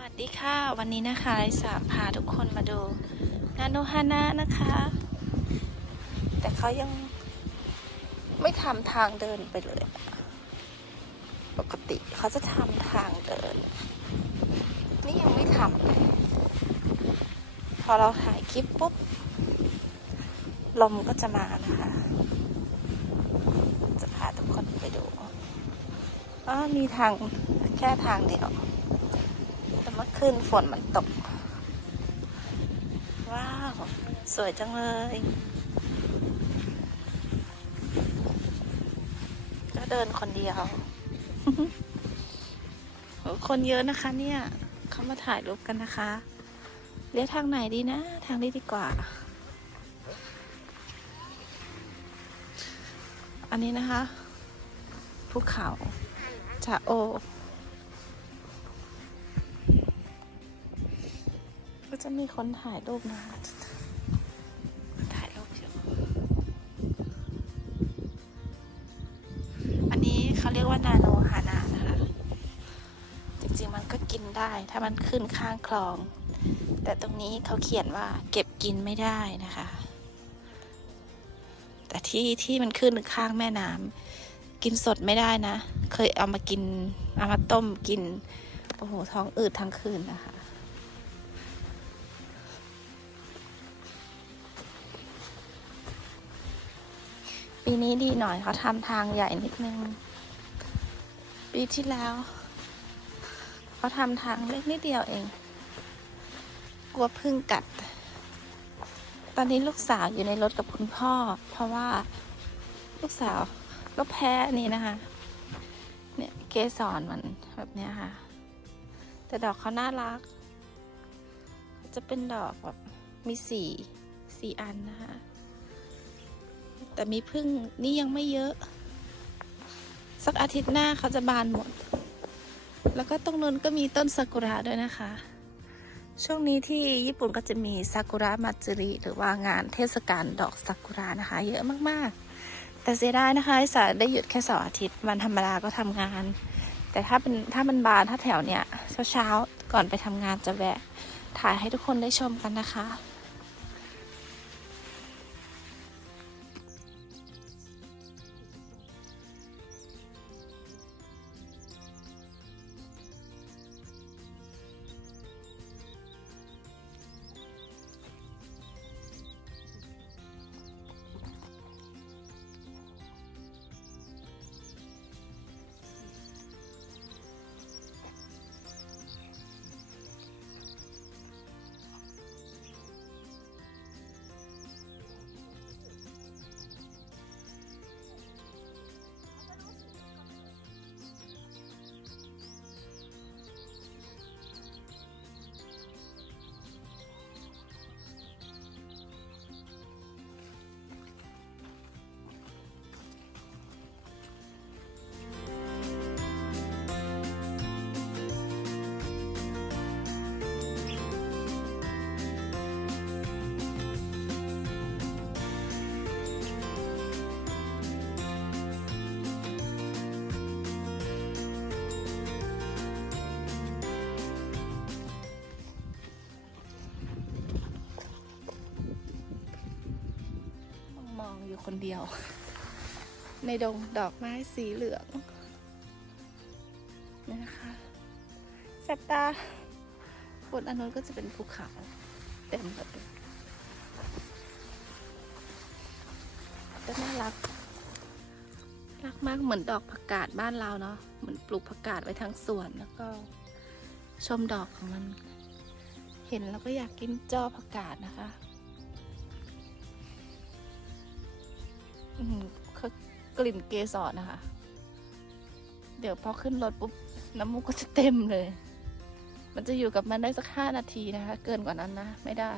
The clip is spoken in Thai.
สดีค่ะ วันนี้นะคะลิสาพาทุกคนมาดูนาโนฮานะนะคะ แต่เขายังไม่ทำทางเดินไปเลย ปกติเขาจะทำทางเดิน นี่ยังไม่ทำเลยพอเราถ่ายคลิปปุ๊บ ลมก็จะมานะคะ จะพาทุกคนไปดูอ๋อมีทางแค่ทางเดียว แต่เมื่อคืนฝนมันตก ว้าว สวยจังเลย ก็เดินคนเดียว คนเยอะนะคะเนี่ย เขามาถ่ายรูปกันนะคะ เลี้ยวทางไหนดีนะ ทางนี้ดีกว่า อันนี้นะคะ ภูเขาชาโอ จะมีคนถ่ายรูปนะถ่ายรูปอยู่อันนี้เขาเรียกว่านาโนฮานานะคะ จริงๆมันก็กินได้ถ้ามันขึ้นข้างคลอง แต่ตรงนี้เขาเขียนว่าเก็บกินไม่ได้นะคะ แต่ที่ที่มันขึ้นข้างแม่น้ำกินสดไม่ได้นะ เคยเอามากิน เอามาต้มกิน โอ้โหท้องอืดทั้งคืนนะคะ ปีนี้ดีหน่อยเขาทำทางใหญ่นิดนึง ปีที่แล้วเขาทำทางเล็กนิดเดียวเอง กลัวพึ่งกัด ตอนนี้ลูกสาวอยู่ในรถกับคุณพ่อ เพราะว่าลูกสาวก็แพ้นี่นะคะ เนี่ยเกสรมันแบบเนี้ยค่ะ แต่ดอกเขาน่ารัก จะเป็นดอกแบบมีสี่สี่อันนะคะ แต่มีพึ่งนี่ยังไม่เยอะ สักอาทิตย์หน้าเขาจะบานหมด แล้วก็ตรงนู้นก็มีต้นซากุระด้วยนะคะ ช่วงนี้ที่ญี่ปุ่นก็จะมีซากุระมาจิริหรือว่างานเทศกาลดอกซากุระนะคะ เยอะมากๆ แต่เสียดายนะคะสาได้หยุดแค่เสาร์อาทิตย์วันธรรมดาก็ทำงาน แต่ถ้าเป็นถ้ามันบานถ้าแถวเนี้ยเช้าๆก่อนไปทำงานจะแวะถ่ายให้ทุกคนได้ชมกันนะคะ อยู่คนเดียว ในดงดอกไม้สีเหลืองนี่นะคะแสบตาบนอันนู้นก็จะเป็นภูเขาเต็มเลยแต่น่ารักรักมากเหมือนดอกผักกาดบ้านเราเนาะเหมือนปลูกผักกาดไว้ทั้งสวนแล้วก็ชมดอกของมัน เห็นแล้วก็อยากกินจอผักกาดนะคะ กลิ่นเกสรนะคะ เดี๋ยวพอขึ้นรถปุ๊บน้ำมูกก็จะเต็มเลย มันจะอยู่กับมันได้สักห้านาทีนะคะ เกินกว่านั้นนะ ไม่ได้